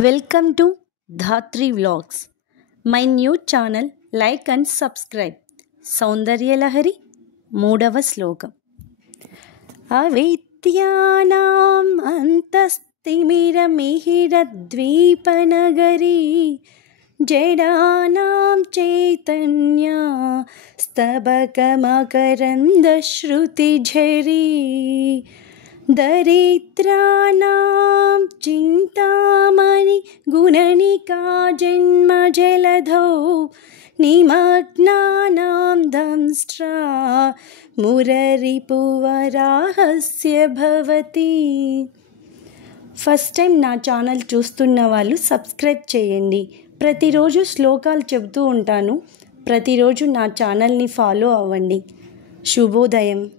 Welcome to Dhatri Vlogs. My new channel, like and subscribe. సౌందర్య లహరి మూడవ శ్లోకం. అవిద్యానాం అంతస్తిమిరమిహిరద్వీపనగరీ జడానాం చైతన్య స్తబకమకరందశ్రుతిఝరీ దరిద్రానాం చింతామణి గుణనికా జన్మజలధౌ నిమగ్నానాం దంష్ట్రా మురరిపువరాహస్య భవతి. First time నా channel చూస్తున్న వాళ్ళు సబ్స్క్రైబ్ చేయండి. ప్రతిరోజు శ్లోకాలు చెబుతూ ఉంటాను. ప్రతిరోజు నా ఛానల్ని ఫాలో అవ్వండి. శుభోదయం.